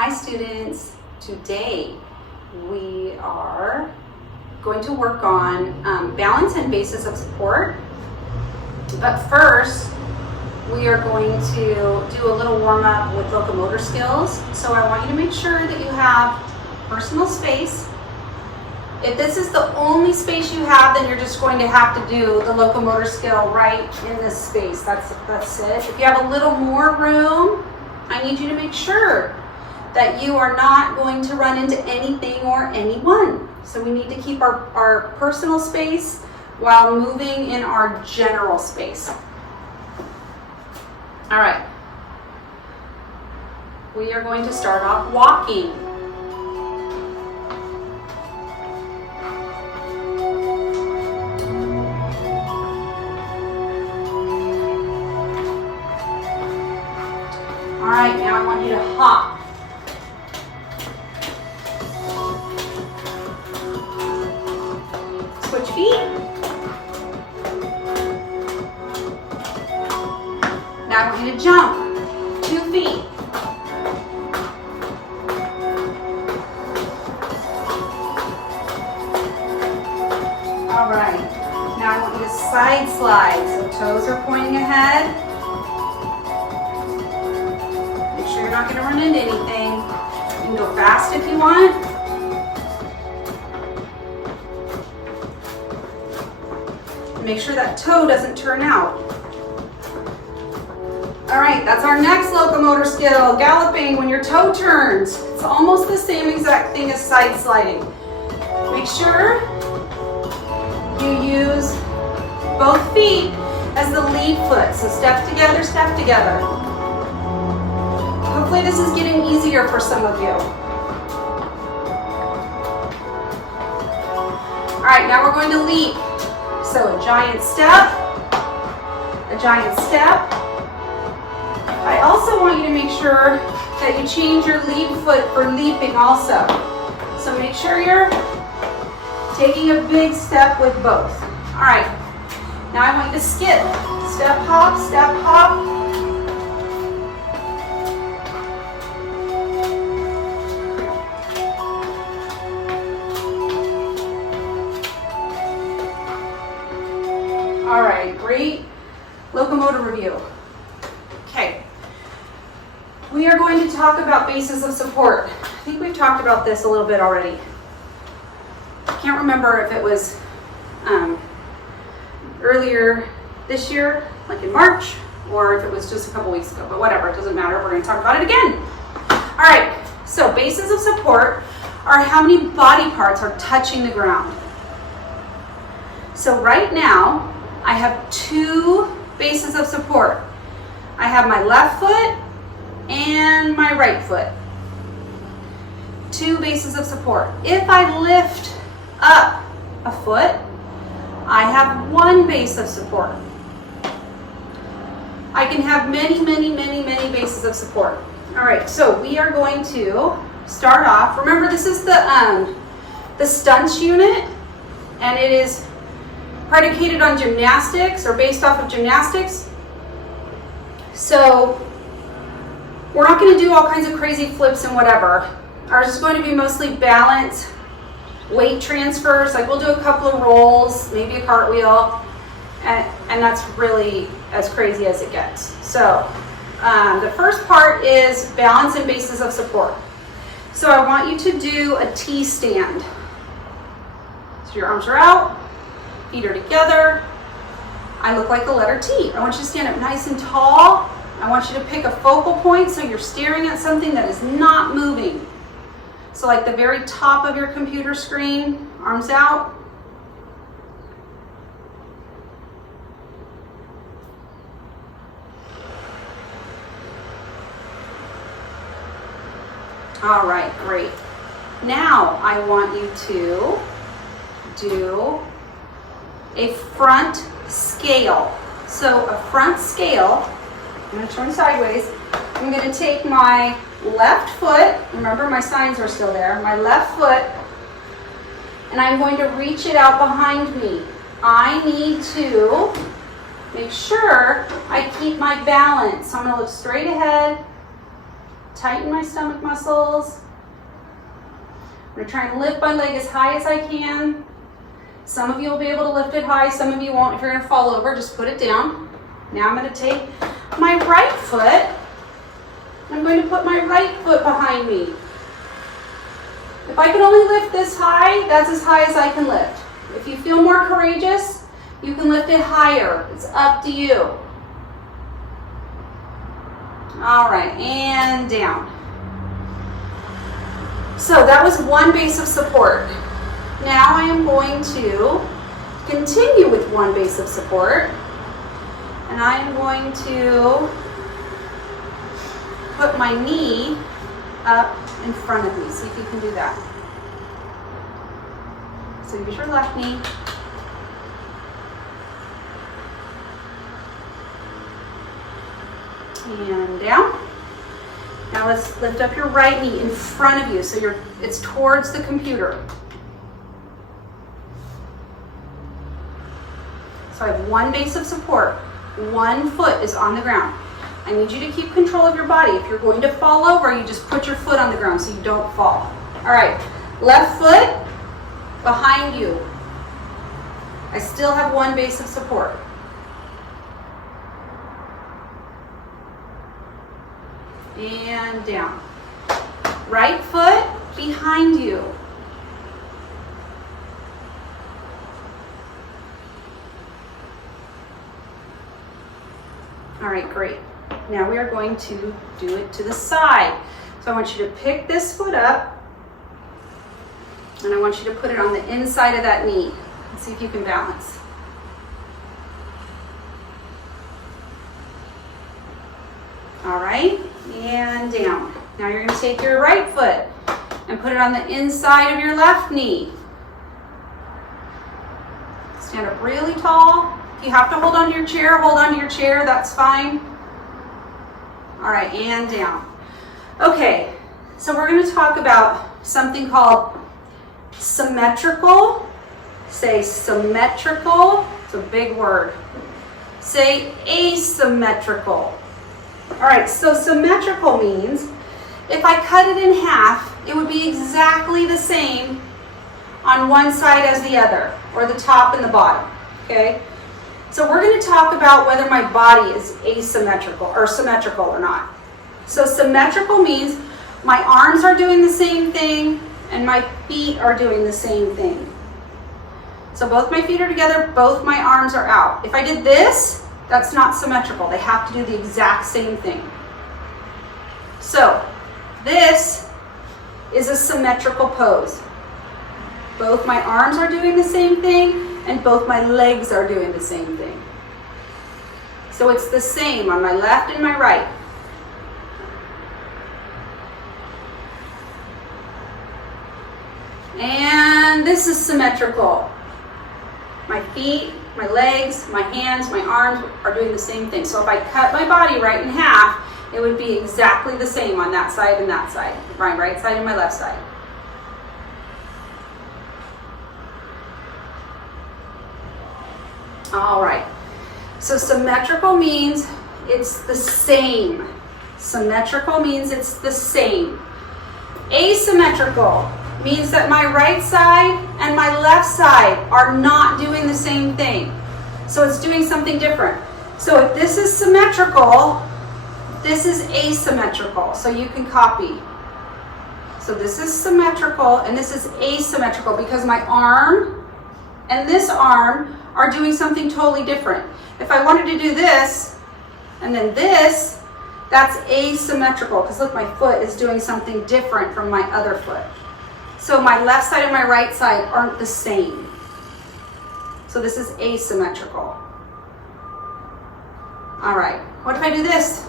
Hi students, today we are going to work on balance and basis of support, but first we are going to do a little warm-up with locomotor skills. So I want you to make sure that you have personal space. If this is the only space you have, then you're just going to have to do the locomotor skill right in this space. That's it. If you have a little more room, I need you to make sure that you are not going to run into anything or anyone. So we need to keep our personal space while moving in our general space. All right. We are going to start off walking. All right, now I want you to hop. Switch feet. Now I want you to jump 2 feet. All right, now I want you to side slide. So toes are pointing ahead. Make sure you're not going to run into anything. You can go fast if you want. Make sure that toe doesn't turn out. All right, that's our next locomotor skill, galloping when your toe turns. It's almost the same exact thing as side sliding. Make sure you use both feet as the lead foot. So step together, step together. Hopefully this is getting easier for some of you. All right, now we're going to leap. So a giant step, a giant step. I also want you to make sure that you change your lead foot for leaping also. So make sure you're taking a big step with both. All right, now I want you to skip. Step, hop, step, hop. All right, great locomotor review. Okay, we are going to talk about basis of support. I think we've talked about this a little bit already. I can't remember if it was earlier this year, like in March, or if it was just a couple weeks ago, but whatever, it doesn't matter. We're going to talk about it again. All right, so basis of support are how many body parts are touching the ground. So right now, I have 2 bases of support. I have my left foot and my right foot. 2 bases of support. If I lift up a foot, I have 1 base of support. I can have many bases of support. All right, so we are going to start off. Remember, this is the stunts unit, and it is predicated on gymnastics or based off of gymnastics. So we're not going to do all kinds of crazy flips and whatever. Ours is going to be mostly balance, weight transfers. Like we'll do a couple of rolls, maybe a cartwheel, and that's really as crazy as it gets. So the first part is balance and basis of support. So I want you to do a T stand. So your arms are out. Feet are together. I look like the letter T. I want you to stand up nice and tall. I want you to pick a focal point so you're staring at something that is not moving. So like the very top of your computer screen, arms out. All right, great. Now I want you to do a front scale. So a front scale, I'm going to turn sideways. I'm going to take my left foot, remember my signs are still there, my left foot, and I'm going to reach it out behind me. I need to make sure I keep my balance. So I'm going to look straight ahead Tighten my stomach muscles. I'm going to try and lift my leg as high as I can. Some of you will be able to lift it high, some of you won't. If you're going to fall over, just put it down. Now I'm going to take my right foot. I'm going to put my right foot behind me. If I can only lift this high, that's as high as I can lift. If you feel more courageous, you can lift it higher. It's up to you. All right, and down. So that was one base of support. Now I am going to continue with one base of support. And I'm going to put my knee up in front of me. See if you can do that. So use your left knee. And down. Now let's lift up your right knee in front of you so it's towards the computer. So I have one base of support. One foot is on the ground. I need you to keep control of your body. If you're going to fall over, you just put your foot on the ground so you don't fall. All right, left foot behind you. I still have one base of support. And down. Right foot behind you. All right, great. Now we are going to do it to the side. So I want you to pick this foot up and I want you to put it on the inside of that knee. Let's see if you can balance. All right, and down. Now you're going to take your right foot and put it on the inside of your left knee. Stand up really tall. If you have to hold on to your chair, hold on to your chair, that's fine. All right, and down. Okay, so we're going to talk about something called symmetrical. Say symmetrical. It's a big word. Say asymmetrical. All right, so symmetrical means if I cut it in half, it would be exactly the same on one side as the other, or the top and the bottom, okay? So we're going to talk about whether my body is asymmetrical or symmetrical or not. So symmetrical means my arms are doing the same thing and my feet are doing the same thing. So both my feet are together, both my arms are out. If I did this, that's not symmetrical. They have to do the exact same thing. So this is a symmetrical pose. Both my arms are doing the same thing and both my legs are doing the same thing. So it's the same on my left and my right. And this is symmetrical. My feet, my legs, my hands, my arms are doing the same thing. So if I cut my body right in half, it would be exactly the same on that side and that side. My right side and my left side. All right, so symmetrical means it's the same. Symmetrical means it's the same. Asymmetrical means that my right side and my left side are not doing the same thing. So it's doing something different. So if this is symmetrical, this is asymmetrical. So you can copy. So this is symmetrical and this is asymmetrical because my arm and this arm are doing something totally different. If I wanted to do this and then this, that's asymmetrical because look, my foot is doing something different from my other foot. So my left side and my right side aren't the same. So this is asymmetrical. All right, what if I do this?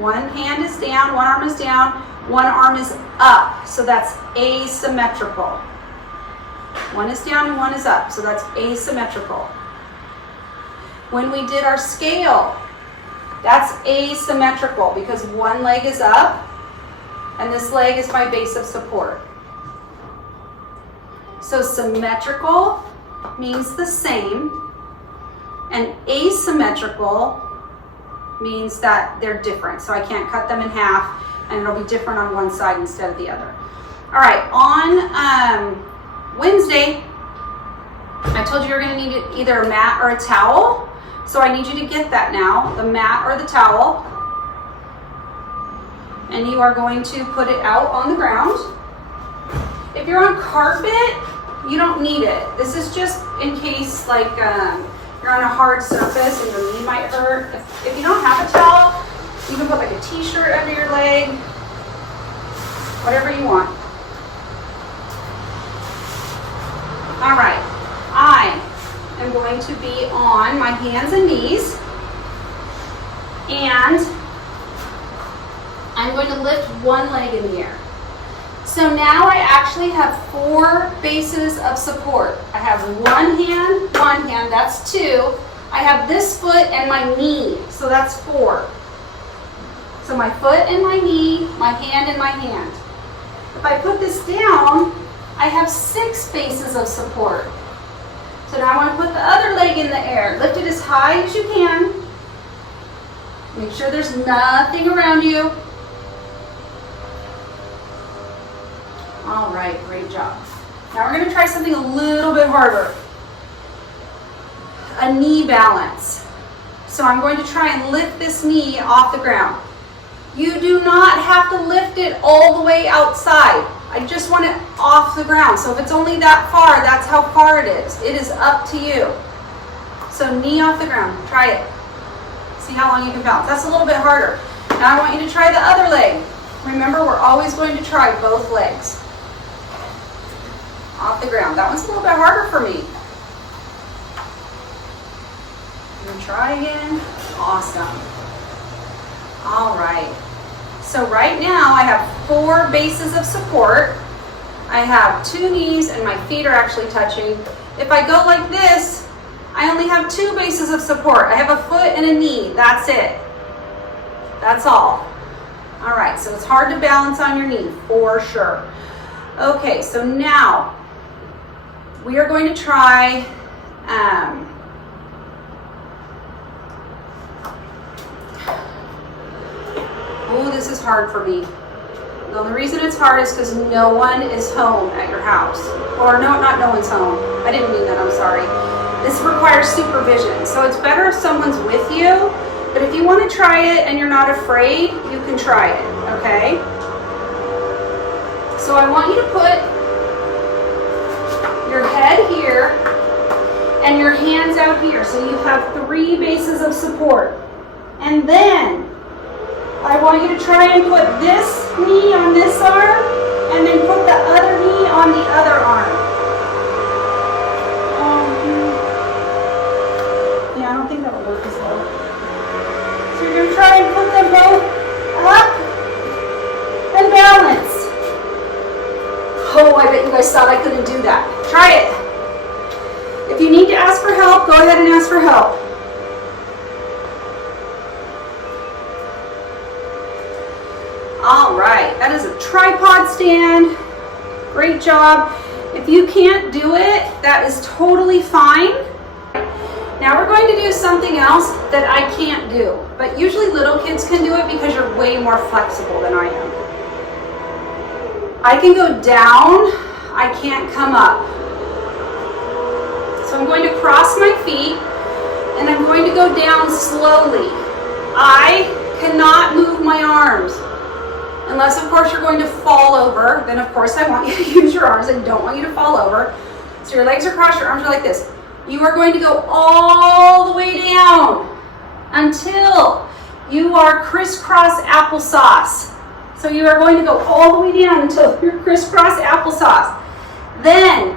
One hand is down, one arm is down, one arm is up. So that's asymmetrical. One is down and one is up, so that's asymmetrical. When we did our scale, that's asymmetrical because one leg is up and this leg is my base of support. So symmetrical means the same and asymmetrical means that they're different. So I can't cut them in half and it'll be different on one side instead of the other. All right, on Wednesday, I told you you're gonna need either a mat or a towel. So I need you to get that now, the mat or the towel. And you are going to put it out on the ground. If you're on carpet, you don't need it. This is just in case like you're on a hard surface and your knee might hurt. If you don't have a towel, you can put like a t-shirt under your leg, whatever you want. All right, I am going to be on my hands and knees, and I'm going to lift one leg in the air. So now I actually have 4 bases of support. I have one hand, that's 2. I have this foot and my knee, so that's 4. So my foot and my knee, my hand and my hand. If I put this down, I have 6 bases of support. So now I want to put the other leg in the air. Lift it as high as you can. Make sure there's nothing around you. All right, great job. Now we're going to try something a little bit harder. A knee balance. So I'm going to try and lift this knee off the ground. You do not have to lift it all the way outside. I just want it off the ground. So if it's only that far, that's how far it is. It is up to you. So knee off the ground. Try it. See how long you can balance. That's a little bit harder. Now I want you to try the other leg. Remember, we're always going to try both legs. Off the ground. That one's a little bit harder for me. And try again. Awesome. All right. So right now I have 4 bases of support. I have 2 knees and my feet are actually touching. If I go like this, I only have 2 bases of support. I have a foot and a knee. That's it. That's all. All right, so it's hard to balance on your knee for sure. Okay, so now we are going to try oh, this is hard for me. The only reason it's hard is because no one is home at your house. Or no, not no one's home. I didn't mean that, I'm sorry. This requires supervision, so it's better if someone's with you. But if you want to try it and you're not afraid, you can try it, okay? So I want you to put your head here and your hands out here. So you have 3 bases of support. And then I want you to try and put this knee on this arm and then put the other knee on the other arm. Yeah, I don't think that will work as well. So you're going to try and put them both up and balance. Oh, I bet you guys thought I couldn't do that. Try it. If you need to ask for help, go ahead and ask for help. All right, that is a tripod stand. Great job. If you can't do it, that is totally fine. Now we're going to do something else that I can't do, but usually little kids can do it because you're way more flexible than I am. I can go down, I can't come up. So I'm going to cross my feet and I'm going to go down slowly. I cannot move my arms. Unless, of course, you're going to fall over, then, of course, I want you to use your arms. I don't want you to fall over. So your legs are crossed, your arms are like this. You are going to go all the way down until you are crisscross applesauce. So you are going to go all the way down until you're crisscross applesauce. Then,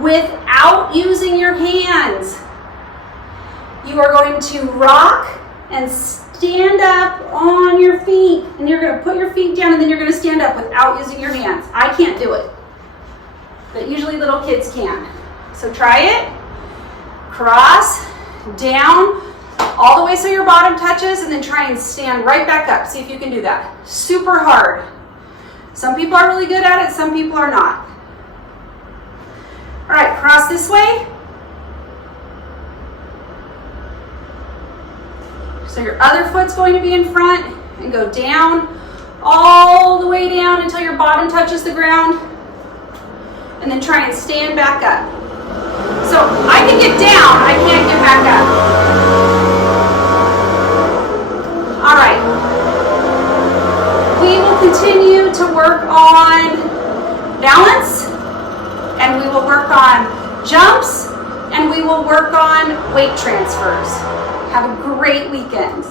without using your hands, you are going to rock and stand up on your feet, and you're going to put your feet down and then you're going to stand up without using your hands. I can't do it, but usually little kids can. So try it. Cross, down, all the way so your bottom touches, and then try and stand right back up. See if you can do that. Super hard. Some people are really good at it, some people are not. All right, cross this way. So your other foot's going to be in front and go down, all the way down until your bottom touches the ground. And then try and stand back up. So I can get down, I can't get back up. All right. We will continue to work on balance, and we will work on jumps, and we will work on weight transfers. Have a great weekend.